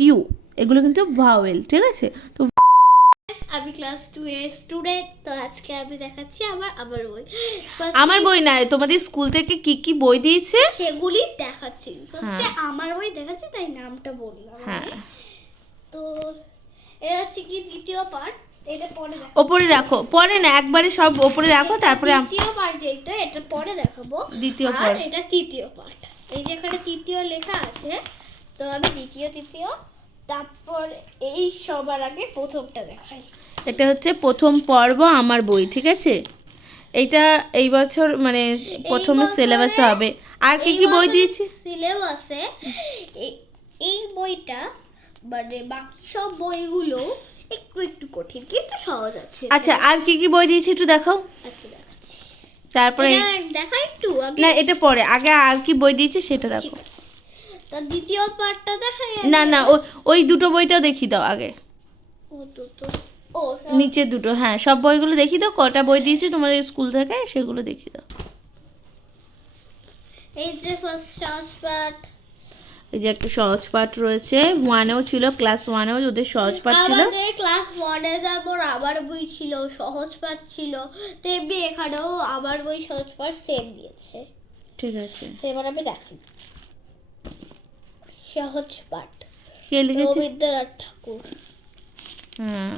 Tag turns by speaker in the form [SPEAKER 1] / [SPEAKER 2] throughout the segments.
[SPEAKER 1] You এগুলো কিন্তু vowel ঠিক আছে? তো
[SPEAKER 2] আমি ক্লাস টু এর স্টুডেন্ট তো আজকে আমি দেখাচ্ছি আমার আমার বই।
[SPEAKER 1] আমার বই নাই তোমাদের স্কুল থেকে কি কি বই দিয়েছে?
[SPEAKER 2] সেগুলি দেখাচ্ছি। ফার্স্টে
[SPEAKER 1] হ্যাঁ।
[SPEAKER 2] আমার বই দেখাচ্ছি তাই নামটা বললাম
[SPEAKER 1] হ্যাঁ।
[SPEAKER 2] তো এটা হচ্ছে কি দ্বিতীয় পার্ট এটা পরে
[SPEAKER 1] ওপরে রাখো পরে না একবারে সব ওপরে রাখো তারপরে
[SPEAKER 2] দ্বিতীয় পার্ট যেটা এটা পরে দেখাবো।
[SPEAKER 1] দ্বিতীয় part।
[SPEAKER 2] এটা তৃতীয় পার্ট এই যে এখানে তৃতীয় লেখা আছে তো আমি দ্বিতীয় তৃতীয় তারপর এই সবার আগে প্রথমটা দেখাই।
[SPEAKER 1] এটা হচ্ছে প্রথম পর্ব আমার বই ঠিক আছে? এইটা এই বছর মানে প্রথমে সিলেবাসে হবে। আর কি কি বই দিয়েছি?
[SPEAKER 2] সিলেবাসে এই বইটা মানে বাকি সব বইগুলো একটু একটু কঠিন কিন্তু সহজ আছে।
[SPEAKER 1] আচ্ছা আর কি কি বই দিয়েছে একটু দেখাও।
[SPEAKER 2] আচ্ছা দেখাচ্ছি।
[SPEAKER 1] তারপরে
[SPEAKER 2] এটা দেখা একটু
[SPEAKER 1] না এটা পরে। আগে আর কি বই দিয়েছি সেটা দেখো।
[SPEAKER 2] আছে তো দ্বিতীয় পার্টটা দেখাই
[SPEAKER 1] না না ওই দুটো বইটাও দেখিয়ে দাও আগে।
[SPEAKER 2] ও
[SPEAKER 1] নিচে দুটো হ্যাঁ সব বইগুলো দেখিয়ে দাও কটা বই দিয়েছে তোমাদের স্কুল থেকে সেগুলো দেখিয়ে দাও।
[SPEAKER 2] এই যে ফার্স্ট সহজ পার্ট
[SPEAKER 1] এই যে একটা সহজ পাঠ রয়েছে ওয়ানেও ছিল ক্লাস ওয়ানেও ওদের সহজ পাঠ ছিল।
[SPEAKER 2] আমাদের ক্লাস ওয়ানে যেমন আমার বই ছিল সহজ পাঠ ছিল তেমনি এখানেও আমার বই সহজ পাঠ সেম দিয়েছে।
[SPEAKER 1] ঠিক আছে।
[SPEAKER 2] এবার আমি দেখাই। সহজ পাঠ।
[SPEAKER 1] কে লিখেছে?
[SPEAKER 2] রবীন্দ্রনাথ ঠাকুর।
[SPEAKER 1] হ্যাঁ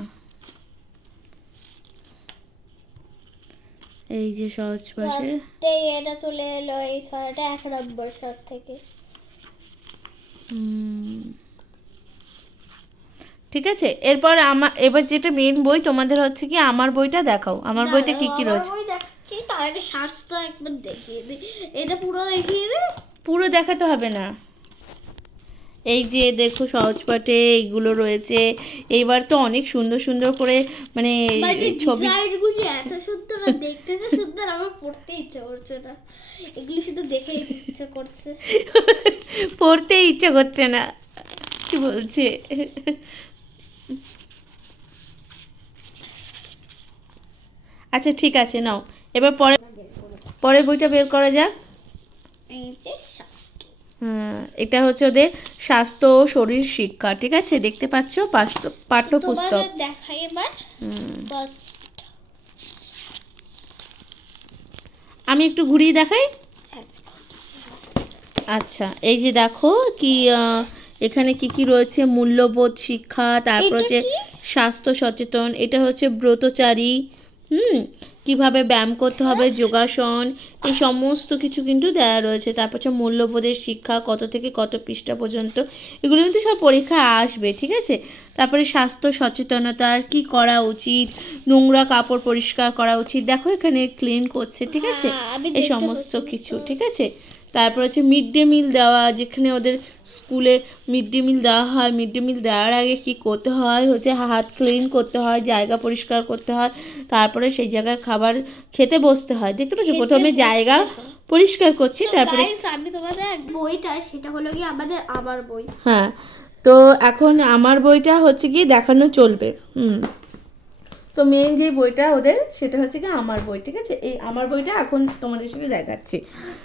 [SPEAKER 1] এই যে সহজ পাঠে।
[SPEAKER 2] এটা চলে এলো এই ছড়াটা এক নম্বর শট থেকে।
[SPEAKER 1] ঠিক আছে এরপর আমার এবার যেটা মেন বই তোমাদের হচ্ছে কি আমার বইটা দেখাও। আমার বইতে কি কি রয়েছে?
[SPEAKER 2] তার আগে স্বাস্থ্য একবার দেখিয়ে দিই। এটা পুরো দেখিয়ে দিই
[SPEAKER 1] পুরো দেখাতে হবে না। এই যে দেখো সহজ পাঠে এইগুলো রয়েছে। এইবার তো অনেক সুন্দর সুন্দর করে মানে ছবি
[SPEAKER 2] এত সুন্দর দেখতে যে সুন্দর আমার পড়তে ইচ্ছে করছে না। এগুলো শুধু দেখে ইচ্ছে করছে।
[SPEAKER 1] পড়তে ইচ্ছে করছে না কি বলছে? আচ্ছা ঠিক আছে নাও। এবার পরে পরের বইটা বের করা যাক
[SPEAKER 2] এই যে স্বাস্থ্য
[SPEAKER 1] হ্যাঁ এটা হচ্ছে ওদের স্বাস্থ্য ও শরীর শিক্ষা ঠিক আছে? দেখতে পাচ্ছ পাঠ্য- পাঠ্যপুস্তক।
[SPEAKER 2] দেখাই এবার
[SPEAKER 1] হুম। আমি একটু ঘুরিয়ে দেখাই? আচ্ছা এই যে দেখো কি আহ, এখানে কি কি রয়েছে? মূল্যবোধ শিক্ষা তারপর হচ্ছে স্বাস্থ্য সচেতন এটা হচ্ছে ব্রতচারী হুম কীভাবে ব্যায়াম করতে হবে যোগাসন এই সমস্ত কিছু কিন্তু দেওয়া রয়েছে। তারপর হচ্ছে মূল্যবোধের শিক্ষা কত থেকে কত পৃষ্ঠা পর্যন্ত এগুলো কিন্তু সব পরীক্ষা আসবে ঠিক আছে? তারপরে স্বাস্থ্য সচেতনতা কি করা উচিত নোংরা কাপড় পরিষ্কার করা উচিত দেখো এখানে ক্লিন করছে ঠিক আছে?
[SPEAKER 2] হ্যাঁ,
[SPEAKER 1] এই সমস্ত কিছু ঠিক আছে? তারপর হচ্ছে মিড ডে মিল দেওয়া যেখানে ওদের স্কুলে মিড ডে মিল দেওয়া হয়। মিড ডে মিল দেওয়ার আগে কি করতে হয়? হচ্ছে হাত ক্লিন করতে হয় জায়গা পরিষ্কার করতে হয়। তারপরে সেই জায়গায় খাবার খেতে বসতে হয়। দেখতে পাচ্ছ? প্রথমে জায়গা পরিষ্কার করছি তারপরে
[SPEAKER 2] আমি তোমাদের এক বইটা সেটা হলো কি আমাদের আমার বই।
[SPEAKER 1] হ্যাঁ তো এখন আমার বইটা হচ্ছে কি দেখানো চলবে। হুম। তো মেন যে বইটা ওদের সেটা হচ্ছে কি আমার বই ঠিক আছে? এই আমার বইটা এখন তোমাদের সাথে দেখাচ্ছি।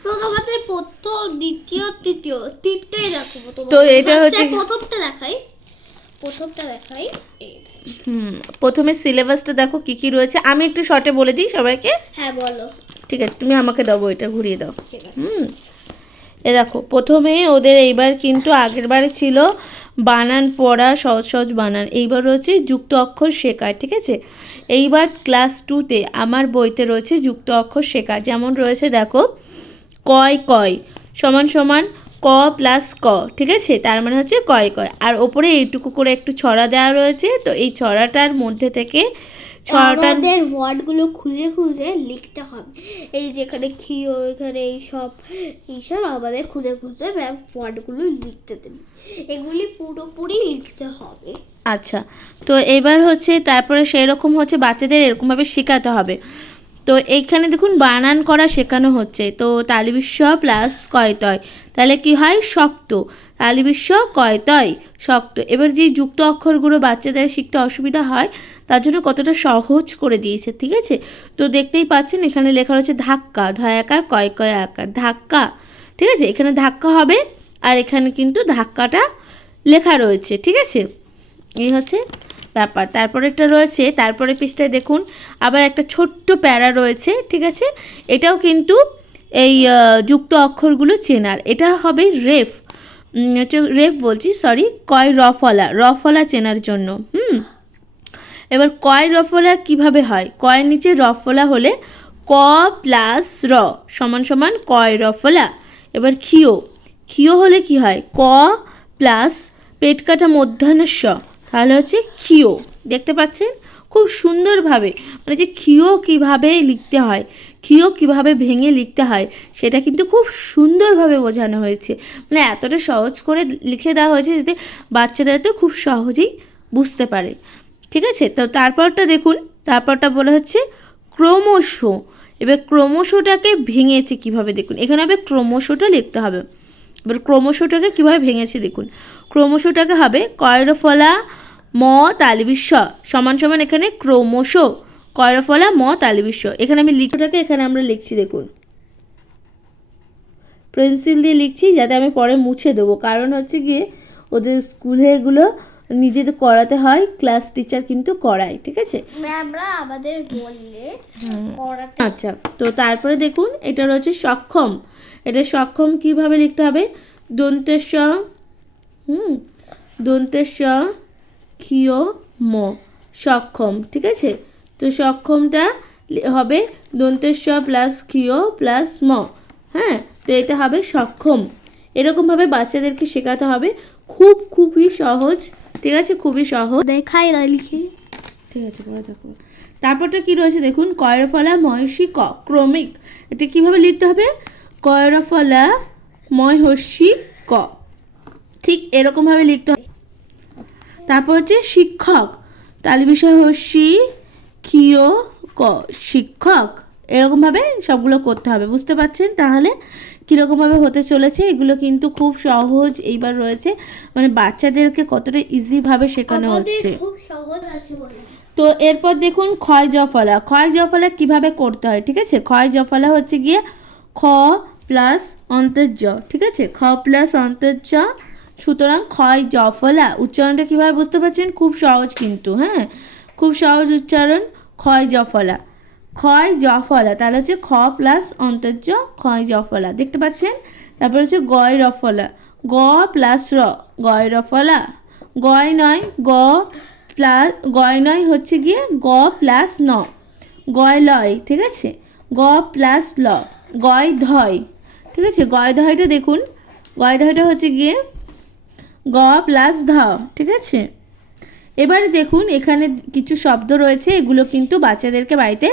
[SPEAKER 2] তো তোমাদের প্রথম দ্বিতীয় তৃতীয় তিনটেই দেখাবো
[SPEAKER 1] তো এটা হচ্ছে-
[SPEAKER 2] প্রথমটা দেখাই। প্রথমটা দেখাই
[SPEAKER 1] হুম প্রথমে সিলেবাসটা দেখো কি কি রয়েছে। আমি একটু শর্টে বলে দিই সবাইকে।
[SPEAKER 2] হ্যাঁ বলো।
[SPEAKER 1] ঠিক আছে তুমি আমাকে দাও বইটা ঘুরিয়ে দাও।
[SPEAKER 2] ঠিক আছে।
[SPEAKER 1] হুম এ দেখো প্রথমে ওদের এইবার কিন্তু আগের বারে ছিল বানান, পড়া, সহজ সহজ বানান। এইবার রয়েছে যুক্ত অক্ষর শেখা, ঠিক আছে? এইবার ক্লাস টুতে আমার বইতে রয়েছে যুক্ত অক্ষর শেখা। যেমন রয়েছে দেখো, কয় কয়, সমান সমান ক প্লাস ক, ঠিক আছে? তার মানে হচ্ছে কয় কয়। আর ওপরে এইটুকু করে একটু ছড়া দেওয়া রয়েছে, তো এই ছড়াটার মধ্যে থেকে
[SPEAKER 2] আমাদের ওয়ার্ডগুলো খুঁজে খুঁজে লিখতে হবে। এই যেখানে খিও এখানে এই সব এইসব আমাদের খুঁজে খুঁজে ওয়ার্ডগুলো লিখতে দেবে। এগুলি পুরোপুরি লিখতে হবে।
[SPEAKER 1] আচ্ছা তো এবার হচ্ছে তারপরে সেই রকম হচ্ছে বাচ্চাদের এরকমভাবে শেখাতে হবে। তো এইখানে দেখুন বানান করা শেখানো হচ্ছে। তো তালিবিশ্ব প্লাস কয়তয় তাহলে কি হয়? শক্ত। তালিবিশ্ব কয়তয় শক্ত। এবার যে যুক্ত অক্ষরগুলো বাচ্চাদের শিখতে অসুবিধা হয় তার জন্য কতটা সহজ করে দিয়েছে, ঠিক আছে? তো দেখতেই পাচ্ছেন এখানে লেখা রয়েছে ধাক্কা, ধয় আকার, কয় কয় আকার, ধাক্কা, ঠিক আছে? এখানে ধাক্কা হবে আর এখানে কিন্তু ধাক্কাটা লেখা রয়েছে, ঠিক আছে? এই হচ্ছে ব্যাপার। তারপরেটা রয়েছে তারপরে পৃষ্ঠায় দেখুন, আবার একটা ছোট্ট প্যারা রয়েছে, ঠিক আছে? এটাও কিন্তু এই যুক্ত অক্ষরগুলো চেনার। এটা হবে রেফ। রেফ বলছি, সরি, কয় রফলা রফলা চেনার জন্য, হুম? এবার কয় রফলা কীভাবে হয়? কয়ের নিচে রফলা হলে ক প্লাস র সমান সমান কয় রফলা। এবার ক্ষিয়। ক্ষিয় হলে কি হয়? ক প্লাস পেট কাটা মধ্যাহ্ন স তাহলে হচ্ছে ক্ষিয়। দেখতে পাচ্ছেন? খুব সুন্দরভাবে। মানে যে ক্ষিয় কীভাবে লিখতে হয়, ক্ষিয় কীভাবে ভেঙে লিখতে হয়, সেটা কিন্তু খুব সুন্দরভাবে বোঝানো হয়েছে। মানে এতটা সহজ করে লিখে দেওয়া হয়েছে যাতে বাচ্চারা তো খুব সহজেই বুঝতে পারে। ঠিক আছে? তো তারপরটা দেখুন, তারপরটা বলা হচ্ছে ক্রমশ। এবার ক্রমশটাকে ভেঙেছে কীভাবে দেখুন? এখানে হবে ক্রমশটা লিখতে হবে। এবার ক্রমশটাকে কীভাবে ভেঙেছে দেখুন? ক্রমশটাকে হবে কয়রফলা ম তালিবিস্ব সমান সমান এখানে ক্রমশ। কয়রফলা ম তালিবিস্ব। এখানে আমি লিখোটাকে এখানে আমরা লিখছি দেখুন। পেন্সিল দিয়ে লিখছি যাতে আমি পরে মুছে দেবো। কারণ হচ্ছে গিয়ে ওদের স্কুলে এগুলো নিজেদের করাতে হয় ক্লাস টিচার কিন্তু করায় ঠিক আছে?
[SPEAKER 2] ম্যামরা আমাদের বললে করাতে
[SPEAKER 1] আচ্ছা তো তারপরে দেখুন এটা রয়েছে সক্ষম। এটা সক্ষম কীভাবে লিখতে হবে? দন্তেশ হুম দন্তেশ ক্ষিয় ম সক্ষম ঠিক আছে? তো সক্ষমটা হবে দন্তেশ প্লাস ক্ষিয় প্লাস ম হ্যাঁ? তো এটা হবে সক্ষম। এরকমভাবে বাচ্চাদেরকে শেখাতে হবে। খুব খুবই সহজ ঠিক আছে? খুবই সহজ।
[SPEAKER 2] দেখাই লিখে
[SPEAKER 1] ঠিক আছে পরে দেখো। তারপরটা কি রয়েছে দেখুন? কয়রফলা ময়সী ক ক্রমিক। এটা কীভাবে লিখতে হবে? কয়রফলা হস্যি ক। ঠিক এরকমভাবে লিখতে হবে। তারপর হচ্ছে শিক্ষক। তালি বিষয় হস্যি ক্ষিয় ক শিক্ষক। এরকমভাবে সবগুলো করতে হবে বুঝতে পারছেন? তাহলে কীরকমভাবে হতে চলেছে এগুলো কিন্তু খুব সহজ এইবার রয়েছে। মানে বাচ্চাদেরকে কতটা ইজিভাবে শেখানো হচ্ছে। তো এরপর দেখুন ক্ষয় জফলা ক্ষয় জফলা কীভাবে করতে হয় ঠিক আছে? ক্ষয় জফলা হচ্ছে গিয়ে খ প্লাস অন্তর্য ঠিক আছে? খ প্লাস অন্তর্য সুতরাং ক্ষয় জফলা উচ্চারণটা কীভাবে বুঝতে পারছেন? খুব সহজ কিন্তু হ্যাঁ? খুব সহজ উচ্চারণ ক্ষয় জফলা ক্ষয় জফলা, তাহলে হচ্ছে খ প্লাস অন্তর্য ক্ষয় জফলা, দেখতে পাচ্ছেন? তারপর হচ্ছে গয় রফলা, গ প্লাস র, গয় রফলা, গয় নয়, গ প্লাস গয় নয় হচ্ছে গিয়ে গ প্লাস ন, গয় লয়, ঠিক আছে? গ প্লাস ল, গয় ধয়, ঠিক আছে? গয় ধয়টা দেখুন, গয় ধয়টা হচ্ছে গিয়ে গ প্লাস ধ, ঠিক আছে? এবারে দেখুন, এখানে কিছু শব্দ রয়েছে, এগুলো কিন্তু বাচ্চাদেরকে বাড়িতে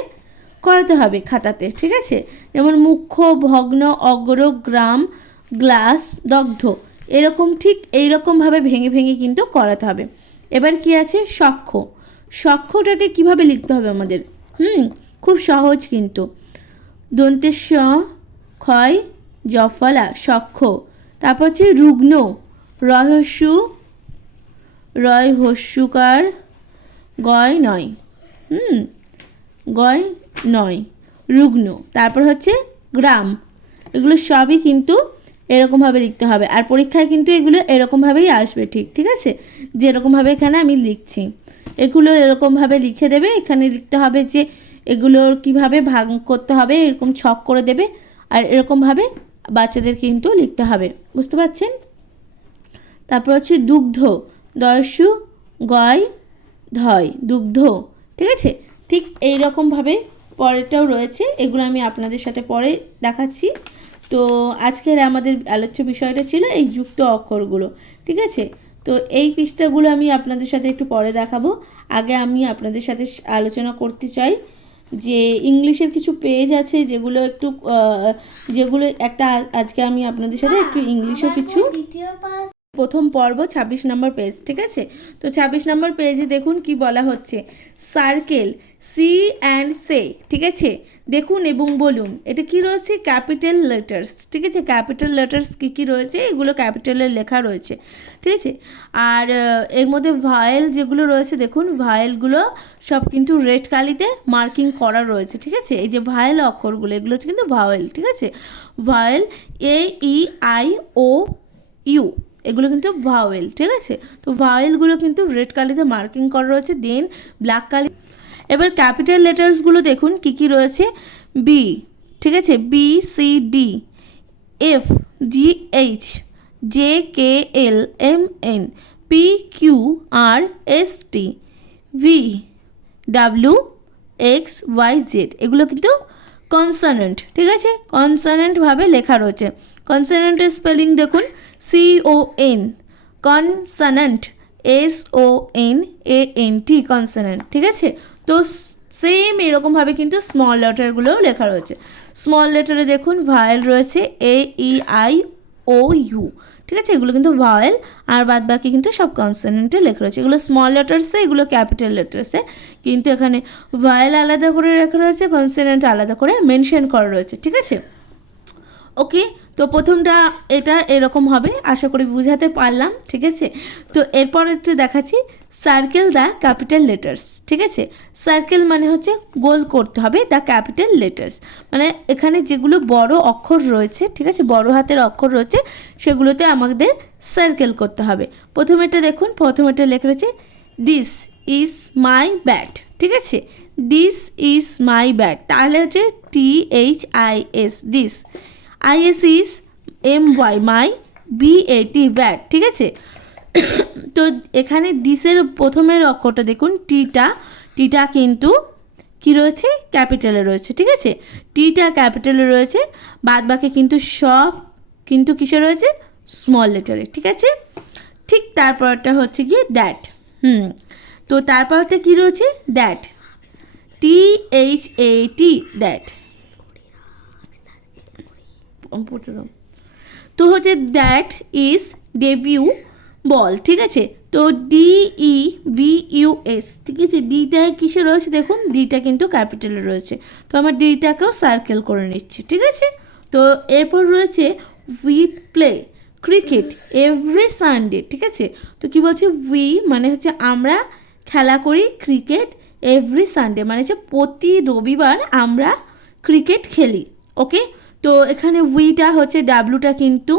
[SPEAKER 1] করাতে হবে খাতাতে, ঠিক আছে? যেমন মুখ্য, ভগ্ন, অগ্র, গ্রাম, গ্লাস, দগ্ধ। এরকম ঠিক এইরকমভাবে ভেঙে ভেঙে কিন্তু করাতে হবে। এবার কি আছে? সক্ষ। সক্ষটাকে কীভাবে লিখতে হবে আমাদের? হুম, খুব সহজ কিন্তু। দন্তেশ ক্ষয়, জফলা, সক্ষ। তারপর হচ্ছে রুগ্ন। রহস্য রয় হস্যকার গয়, নয়। হুম গয় নয়, রুগ্ন। তারপর হচ্ছে গ্রাম। এগুলো সবই কিন্তু এরকমভাবে লিখতে হবে। আর পরীক্ষায় কিন্তু এগুলো এরকমভাবেই আসবে ঠিক ঠিক আছে? যেরকমভাবে এখানে আমি লিখছি। এগুলো এরকমভাবে লিখে দেবে। এখানে লিখতে হবে যে এগুলোর কীভাবে ভাগ করতে হবে, এরকম ছক করে দেবে। আর এরকমভাবে বাচ্চাদের কিন্তু লিখতে হবে। বুঝতে পারছেন? তারপর হচ্ছে দুগ্ধ। দয়সু গয়, ধয়। দুগ্ধ। ঠিক আছে? ঠিক এই রকমভাবে পরেরটাও রয়েছে এগুলো আমি আপনাদের সাথে পরে দেখাচ্ছি। তো আজকের আমাদের আলোচ্য বিষয়টা ছিল এই যুক্ত অক্ষরগুলো ঠিক আছে? তো এই পৃষ্ঠাগুলো আমি আপনাদের সাথে একটু পরে দেখাবো। আগে আমি আপনাদের সাথে আলোচনা করতে চাই যে ইংলিশের কিছু পেজ আছে যেগুলো একটু যেগুলো একটা আজকে আমি আপনাদের সাথে একটু ইংলিশও কিছু প্রথম পর্ব ছাব্বিশ নম্বর পেজ ঠিক আছে? তো ছাব্বিশ নম্বর পেজে দেখুন কি বলা হচ্ছে। সার্কেল সি অ্যান্ড সে ঠিক আছে? দেখুন এবং বলুন। এটা কি রয়েছে? ক্যাপিটাল লেটার্স ঠিক আছে? ক্যাপিটাল লেটার্স কী কী রয়েছে? এগুলো ক্যাপিটালের লেখা রয়েছে, ঠিক আছে? আর এর মধ্যে ভায়েল যেগুলো রয়েছে, দেখুন ভায়েলগুলো সব কিন্তু রেড কালিতে মার্কিং করা রয়েছে, ঠিক আছে? এই যে ভায়েল অক্ষরগুলো, এগুলো হচ্ছে কিন্তু ভায়েল ঠিক আছে? Vowel A E I O U এগুলো কিন্তু ভাওয়েল ঠিক আছে? তো ভাওয়েলগুলো কিন্তু রেড কালিতে মার্কিং করা রয়েছে দেন ব্ল্যাক কালি এবার ক্যাপিটাল লেটার্সগুলো দেখুন কি কি রয়েছে। বি ঠিক আছে? B C D F G H J K L M N P Q R S T V W X Y Z এগুলো কিন্তু কনসনেন্ট ঠিক আছে? কনসনেন্টভাবে লেখা রয়েছে। কনসনেন্টের স্পেলিং দেখুন C O N consonant S O N A N T consonant ঠিক আছে? তো সেম এরকমভাবে কিন্তু স্মল লেটারগুলোও লেখা রয়েছে। স্মল লেটারে দেখুন ভায়েল রয়েছে এ ই আই ও ইউ ঠিক আছে? এগুলো কিন্তু ভাওয়েল আর বাদ বাকি কিন্তু সব কনসনেন্টে লেখা রয়েছে। এগুলো স্মল লেটার্সে এগুলো ক্যাপিটাল লেটার্সে কিন্তু এখানে ভাওয়েল আলাদা করে রাখা রয়েছে কনসনেন্ট আলাদা করে মেনশন করা রয়েছে, ঠিক আছে? ওকে? তো প্রথমটা এটা এরকম হবে, আশা করি বুঝাতে পারলাম, ঠিক আছে? তো এরপর একটু দেখাচ্ছি। সার্কেল দ্য ক্যাপিটাল লেটার্স ঠিক আছে? সার্কেল মানে হচ্ছে গোল করতে হবে দ্য ক্যাপিটাল লেটার্স মানে এখানে যেগুলো বড় অক্ষর রয়েছে, ঠিক আছে? বড় হাতের অক্ষর রয়েছে, সেগুলোতে আমাদের সার্কেল করতে হবে। প্রথমেটা দেখুন প্রথমেটা লেখা রয়েছে দিস ইজ মাই ব্যাট ঠিক আছে? দিস ইজ মাই ব্যাট তাহলে হচ্ছে T H I S this I S is M Y my B A T bat ঠিক আছে? তো এখানে দিসের প্রথমের অক্ষরটা দেখুন টিটা টিটা কিন্তু কি রয়েছে? ক্যাপিটালে রয়েছে ঠিক আছে? টিটা ক্যাপিটালে রয়েছে বাদ বাকি কিন্তু সব কিন্তু কিসে রয়েছে? স্মল লেটারে ঠিক আছে? ঠিক তারপরটা হচ্ছে গিয়ে দ্যাট হুম। তো তারপরটা কি রয়েছে? That T H A T that পড়তে তো হচ্ছে দ্যাট ইজ ডেবিউ বল, ঠিক আছে? তো D E B U S ঠিক আছে? ডিটা কিসে রয়েছে দেখুন? ডিটা কিন্তু ক্যাপিটালে রয়েছে। তো আমার ডিটাকেও সার্কেল করে নিচ্ছি, ঠিক আছে? তো এরপর রয়েছে we play cricket every Sunday ঠিক আছে? তো কি বলছে? উই মানে হচ্ছে আমরা খেলা করি ক্রিকেট এভরি সানডে মানে হচ্ছে প্রতি রবিবার আমরা ক্রিকেট খেলি ওকে তো এখানে উইটা হচ্ছে ডাব্লুটা কিন্তু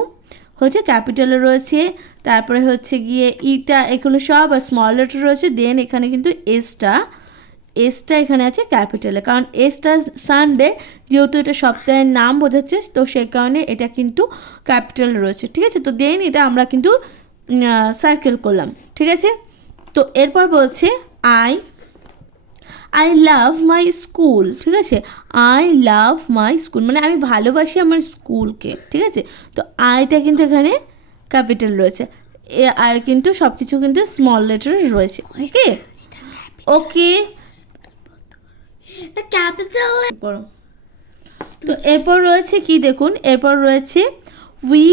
[SPEAKER 1] হচ্ছে ক্যাপিটালে রয়েছে তারপরে হচ্ছে গিয়ে ইটা, এগুলো সব স্মল লেটার রয়েছে দেন এখানে কিন্তু এসটা এসটা এখানে আছে ক্যাপিটালে। কারণ এসটা সানডে যেহেতু এটা সপ্তাহের নাম বোঝাচ্ছে, তো সেই কারণে এটা কিন্তু ক্যাপিটাল রয়েছে, ঠিক আছে? তো দেন এটা আমরা কিন্তু সার্কেল করলাম, ঠিক আছে? তো এরপর বলছে I I love my school ঠিক আছে? আই লাভ মাই স্কুল মানে আমি ভালোবাসি আমার স্কুলকে ঠিক আছে? তো আইটা কিন্তু এখানে ক্যাপিটাল রয়েছে। আর কিন্তু সব কিছু কিন্তু স্মল লেটার রয়েছে। ওকে ওকে
[SPEAKER 2] ক্যাপিটাল
[SPEAKER 1] তো এরপর রয়েছে কি দেখুন? এরপর রয়েছে উই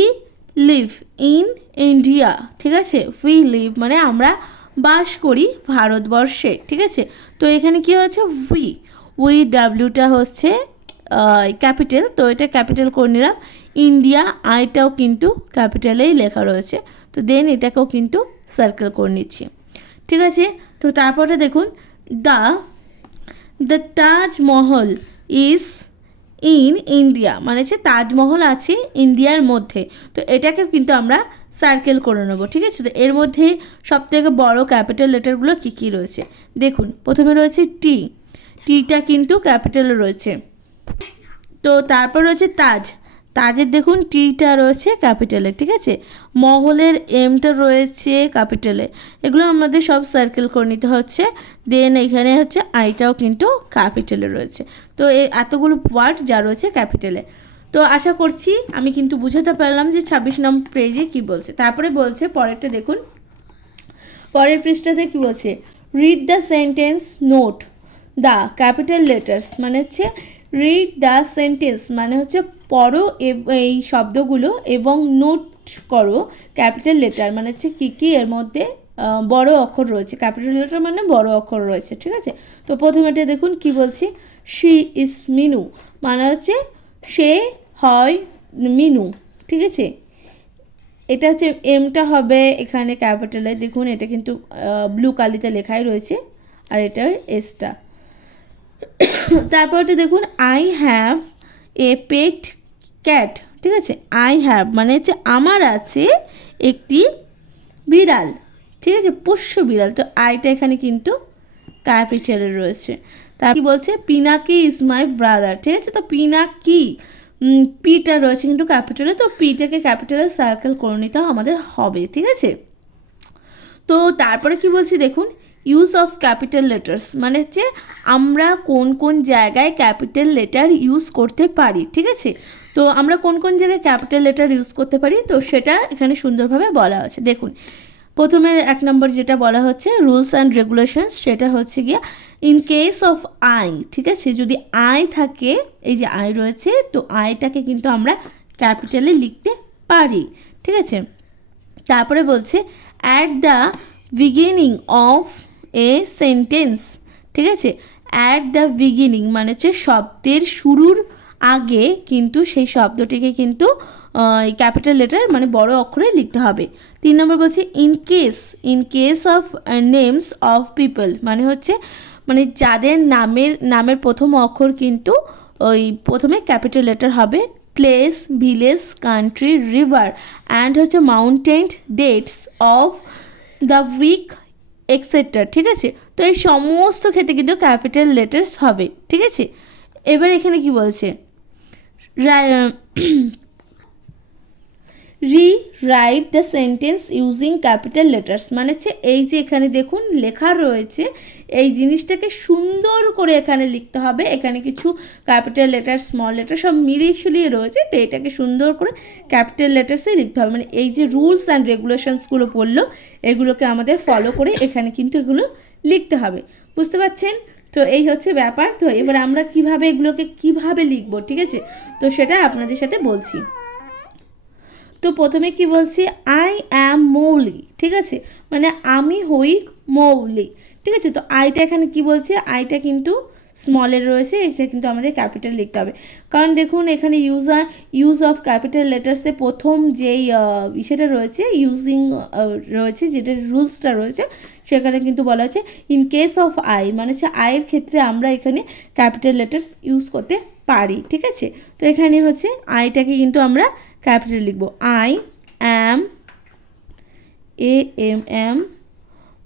[SPEAKER 1] লিভ ইন ইন্ডিয়া ঠিক আছে? উই লিভ মানে আমরা বাস করি ভারতবর্ষে। ঠিক আছে? তো এখানে কি হয়েছে উই উই ডাব্লিউটা হচ্ছে ক্যাপিটাল তো এটা ক্যাপিটাল করে নিলাম। ইন্ডিয়া আইটাও কিন্তু ক্যাপিটালেই লেখা রয়েছে। তো দেন এটাকেও কিন্তু সার্কেল করে নিচ্ছি। ঠিক আছে? তো তারপরে দেখুন the the Taj Mahal is in India মানে হচ্ছে তাজমহল আছে ইন্ডিয়ার মধ্যে। তো এটাকেও কিন্তু আমরা সার্কেল করে নেব। ঠিক আছে? তো এর মধ্যে সবথেকে বড় ক্যাপিটাল লেটারগুলো কী কী রয়েছে? দেখুন, প্রথমে রয়েছে টি টিটা কিন্তু ক্যাপিটালে রয়েছে। তো তারপর রয়েছে তাজ। তাজের দেখুন টিটা রয়েছে ক্যাপিটালে, ঠিক আছে? মহলের এমটা রয়েছে ক্যাপিটালে। এগুলো আমাদের সব সার্কেল করে নিতে হচ্ছে। দেন এখানে হচ্ছে আইটাও কিন্তু ক্যাপিটালে রয়েছে। তো এই এতগুলো ওয়ার্ড যা রয়েছে ক্যাপিটালে। তো আশা করছি আমি কিন্তু বুঝাতে পারলাম যে ছাব্বিশ নম্বর পেজে কি বলছে। তারপরে বলছে, পরেরটা দেখুন। পরের পৃষ্ঠাতে কি বলছে? Read the sentence note the capital letters মানে হচ্ছে রিড দ্য সেন্টেন্স মানে হচ্ছে পড়ো এই শব্দগুলো এবং নোট করো ক্যাপিটাল লেটার মানে হচ্ছে কী কী, এর মধ্যে বড় অক্ষর রয়েছে। ক্যাপিটাল লেটার মানে বড় অক্ষর রয়েছে, ঠিক আছে? তো প্রথমেটা দেখুন কি বলছে? শি ইস মিনু মানে হচ্ছে সে হয় মিনু ঠিক আছে? এটা হচ্ছে এমটা হবে এখানে ক্যাপিটালে দেখুন এটা কিন্তু ব্লু কালিতে লেখাই রয়েছে, আর এটা এসটা তারপরটা দেখুন I have a pet cat ঠিক আছে? আই হ্যাভ মানে হচ্ছে আমার আছে একটি বিড়াল, ঠিক আছে? পোষ্য বিড়াল। তো আইটা এখানে কিন্তু ক্যাপিটালে রয়েছে। তার কি বলছে? পিনাকি ইজ মাই ব্রাদার ঠিক আছে? তো পিনাকি পিটা রয়েছে কিন্তু ক্যাপিটালে তো পিটাকে ক্যাপিটালে সার্কেল করে নিতে আমাদের হবে, ঠিক আছে? তো তারপরে কি বলছি দেখুন? ইউজ অফ ক্যাপিটাল লেটার্স মানে হচ্ছে আমরা কোন কোন জায়গায় ক্যাপিটাল লেটার ইউজ করতে পারি, ঠিক আছে? তো আমরা কোন কোন জায়গায় ক্যাপিটাল লেটার ইউজ করতে পারি? তো সেটা এখানে সুন্দরভাবে বলা আছে দেখুন প্রথমে এক নম্বর যেটা বলা হচ্ছে রুলস অ্যান্ড রেগুলেশনস সেটা হচ্ছে গিয়া ইন কেস অফ আই ঠিক আছে? যদি আই থাকে, এই যে আই রয়েছে, তো আইটাকে কিন্তু আমরা ক্যাপিটালে লিখতে পারি, ঠিক আছে? তারপরে বলছে at the beginning of a sentence ঠিক আছে? অ্যাট দ্য বিগিনিং মানে হচ্ছে শব্দের শুরুর আগে কিন্তু সেই শব্দটিকে কিন্তু ক্যাপিটাল লেটার মানে বড় অক্ষরে লিখতে হবে। তিন নম্বর বলছে in case in case of names of people মানে হচ্ছে মানে যাদের নামের নামের প্রথম অক্ষর কিন্তু ওই প্রথমে ক্যাপিটাল লেটার হবে। Place village country river and হচ্ছে mountain dates of the week etcetera ঠিক আছে? তো এই সমস্ত ক্ষেত্রে কিন্তু ক্যাপিটাল লেটার্স হবে, ঠিক আছে? এবার এখানে কি বলছে? Rewrite the sentence using capital letters মানে হচ্ছে এই যে এখানে দেখুন, লেখা রয়েছে, এই জিনিসটাকে সুন্দর করে এখানে লিখতে হবে। এখানে কিছু ক্যাপিটাল লেটার স্মল লেটার সব মিলিয়ে রয়েছে, তো এটাকে সুন্দর করে ক্যাপিটাল লেটার্সে লিখতে হবে। মানে এই যে রুলস অ্যান্ড রেগুলেশনসগুলো পড়ল এগুলোকে আমাদের ফলো করে এখানে কিন্তু এগুলো লিখতে হবে। বুঝতে পারছেন? তো এই হচ্ছে ব্যাপার। তো এবার আমরা কীভাবে এগুলোকে কীভাবে লিখব, ঠিক আছে? তো সেটা আপনাদের সাথে বলছি। তো প্রথমে কি বলছি? আই অ্যাম মৌলি ঠিক আছে? মানে আমি হই মৌলি, ঠিক আছে? তো আইটা এখানে কি বলছে? আইটা কিন্তু স্মলের রয়েছে, এটা কিন্তু আমাদের ক্যাপিটাল লিখতে হবে। কারণ দেখুন, এখানে ইউজ ইউজ অফ ক্যাপিটাল লেটার্সে প্রথম যেই ইসেটা রয়েছে ইউজিং রয়েছে যেটা রুলসটা রয়েছে সেখানে কিন্তু বলা হচ্ছে ইন কেস অফ আই মানে হচ্ছে আয়ের ক্ষেত্রে আমরা এখানে ক্যাপিটাল লেটার্স ইউজ করতে পারি, ঠিক আছে? তো এখানে হচ্ছে আইটাকে কিন্তু আমরা ক্যাপিটাল লিখব। I am a M M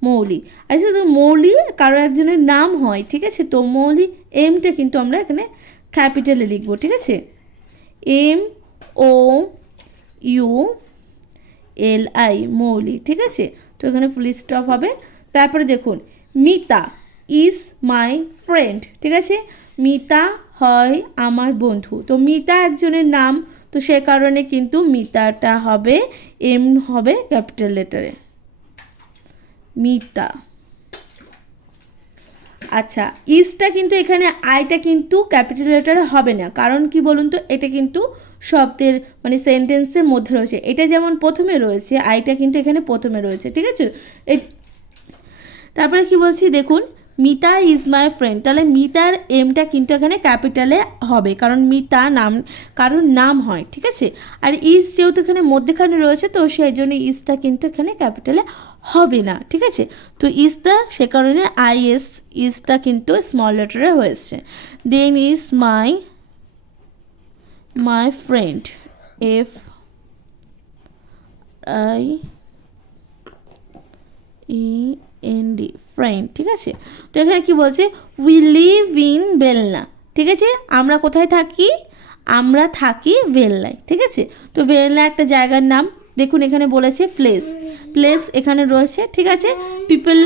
[SPEAKER 1] Mouli. আচ্ছা তো মৌলি কারও একজনের নাম হয়, ঠিক আছে? তো মৌলি এমটা কিন্তু আমরা এখানে ক্যাপিটালে লিখব, ঠিক আছে? M O U L I Mouli, ঠিক আছে? তো এখানে ফুল স্টপ হবে। তারপরে দেখুন, মিতা ইজ মাই ফ্রেন্ড ঠিক আছে? মিতা হয় আমার বন্ধু। তো মিতা একজনের নাম, তো সে কারণে কিন্তু মিতাটা হবে এম হবে ক্যাপিটাল লেটারে মিতা। আচ্ছা ইসটা কিন্তু এখানে আইটা কিন্তু ক্যাপিটাল লেটারে হবে না। কারণ কি বলুন তো, এটা কিন্তু শব্দের মানে সেন্টেন্সের মধ্যে রয়েছে। এটা যেমন প্রথমে রয়েছে, আইটা কিন্তু এখানে প্রথমে রয়েছে, ঠিক আছে? তারপরে কি বলছি? দেখুন, মিতা ইজ মাই ফ্রেন্ড তাহলে মিতার এমটা কিন্তু এখানে ক্যাপিটালে হবে, কারণ মিতা নাম কারণ নাম হয়, ঠিক আছে? আর ইজ যেহেতু এখানে মধ্যেখানে রয়েছে, তো সেই জন্য ইজটা কিন্তু এখানে ক্যাপিটালে হবে না, ঠিক আছে? তো ইজটা সে কারণে আই এস ইজটা কিন্তু স্মল লেটারে হয়েছে। Then is my my friend F I E N D friend ঠিক আছে? তো এখানে কি বলছে? উই লিভ ইন বেলনা ঠিক আছে? আমরা কোথায় থাকি? আমরা থাকি বেলনায় ঠিক আছে? তো বেলনা একটা জায়গার নাম, দেখুন এখানে বলেছে প্লেস প্লেস এখানে রয়েছে, ঠিক আছে? পিপল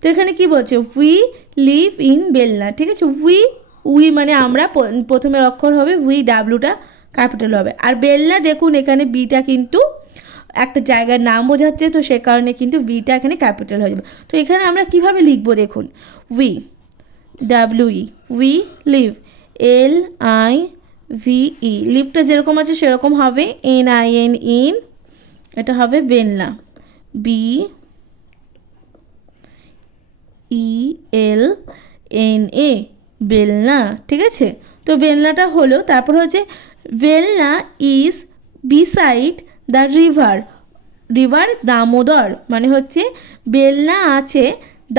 [SPEAKER 1] তো এখানে কি বলছে? উই লিভ ইন বেলনা ঠিক আছে? উই উই মানে আমরা প্রথমের অক্ষর হবে উই ডাব্লুটা ক্যাপিটাল হবে। আর বেলনা দেখুন, এখানে বিটা কিন্তু একটা জায়গার নাম বোঝাচ্ছে, তো সে কারণে কিন্তু বিটা এখানে ক্যাপিটাল হয়ে যাবে। তো এখানে আমরা কীভাবে লিখব দেখুন? We W E we live, L I V E. লিভটা যেরকম আছে সেরকম হবে, এন আই এন ইন এটা হবে Belna. B E L N A. Belna, ঠিক আছে? তো বেলনাটা হলো, তারপর হচ্ছে Belna is beside the river river Damodar মানে হচ্ছে বেলনা আছে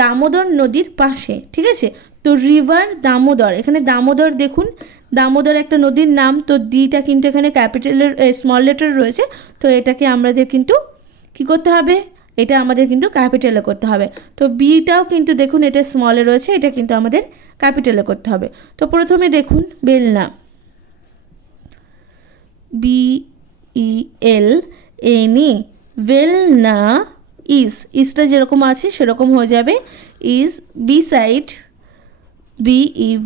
[SPEAKER 1] দামোদর নদীর পাশে, ঠিক আছে? তো রিভার দামোদর, এখানে দামোদর দেখুন, দামোদর একটা নদীর নাম, তো ডিটা কিন্তু এখানে ক্যাপিটালের স্মল লেটার রয়েছে, তো এটাকে আমাদের কিন্তু কি করতে হবে? এটা আমাদের কিন্তু ক্যাপিটালে করতে হবে। তো বিটাও কিন্তু দেখুন এটা স্মলে রয়েছে, এটা কিন্তু আমাদের ক্যাপিটালে করতে হবে। তো প্রথমে দেখুন বেলনা। বি ই এল এন বেলনা ইস ইসটা যেরকম আছে সেরকম হয়ে যাবে। Is beside B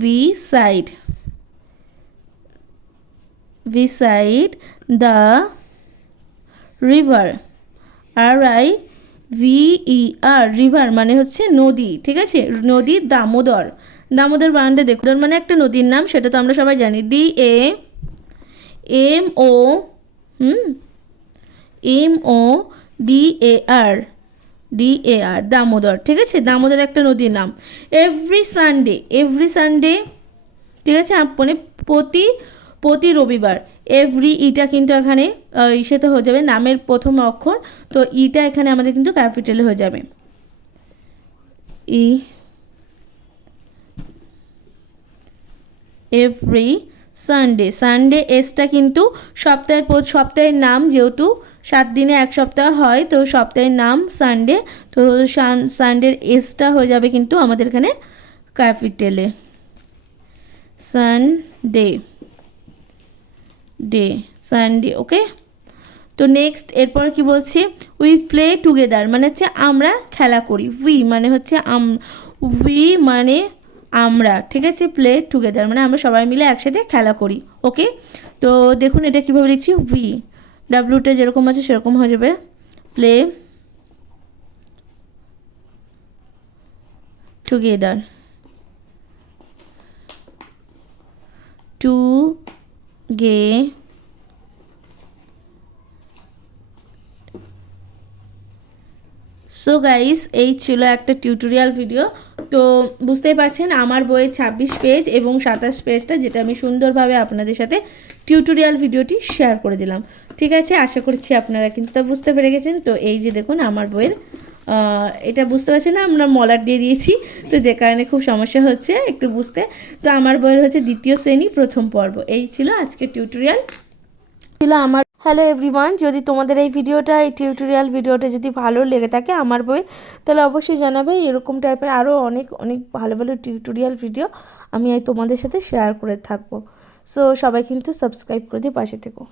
[SPEAKER 1] V side beside the river R I V E R river মানে হচ্ছে নদী, ঠিক আছে? নদী দামোদর। দামোদর বানানটা দেখুন মানে একটা নদীর নাম, সেটা তো আমরা সবাই জানি। D A M O hmm? M O D A R D A R Damodar, ঠিক আছে? দামোদর একটা নদীর নাম। এভরি সানডে এভরি সানডে ঠিক আছে? আপ- মানে প্রতি প্রতি রবিবার। এভরি ইটা কিন্তু এখানে ইসেতে হয়ে যাবে, নামের প্রথম অক্ষর। তো ইটা এখানে আমাদের কিন্তু ক্যাপিটালে হয়ে যাবে। ই এভরি সানডে সানডে এসটা কিন্তু সপ্তাহের সপ্তাহের নাম যেহেতু সাত দিনে এক সপ্তাহ হয়, তো সপ্তাহের নাম সানডে তো সানডের এসটা হয়ে যাবে কিন্তু আমাদের এখানে ক্যাপিটালে সানডে ডে, সানডে, ওকে? তো নেক্সট, এরপর কি বলছে? উই প্লে টুগেদার মানে হচ্ছে আমরা খেলা করি। উই মানে হচ্ছে আম, উই মানে আমরা, ঠিক আছে? প্লে টুগেদার মানে আমরা সবাই মিলে একসাথে খেলা করি, ওকে? তো দেখুন এটা কীভাবে লিখছি, উই। ডাব্লুটা যেরকম আছে সেরকম হয়ে যাবে। Play together. Together so guys এই ছিল একটা টিউটোরিয়াল ভিডিও তো বুঝতেই পারছেন, আমার বইয়ের ছাব্বিশ পেজ এবং সাতাশ পেজটা যেটা আমি সুন্দরভাবে আপনাদের সাথে টিউটোরিয়াল ভিডিওটি শেয়ার করে দিলাম। ঠিক আছে, আশা করছি আপনারা কিন্তু তা বুঝতে পেরে গেছেন। তো এই যে দেখুন, আমার বইয়ের এটা বুঝতে পারছেন না, আমরা মলার দিয়ে দিয়েছি। তো যে কারণে খুব সমস্যা হচ্ছে একটু বুঝতে। তো আমার বইয়ের হচ্ছে দ্বিতীয় শ্রেণি, প্রথম পর্ব। এই ছিল আজকের টিউটোরিয়াল ছিল আমার হ্যালো এভরিওয়ান যদি তোমাদের এই ভিডিওটা, এই টিউটোরিয়াল ভিডিওটা যদি ভালো লেগে থাকে আমার বই, তাহলে অবশ্যই জানাবে। এরকম টাইপের আরও অনেক অনেক ভালো ভালো টিউটোরিয়াল ভিডিও আমি তোমাদের সাথে শেয়ার করে থাকব। সো সবাই কিন্তু সাবস্ক্রাইব করে দিয়ে পাশে থেকো।